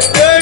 Yeah.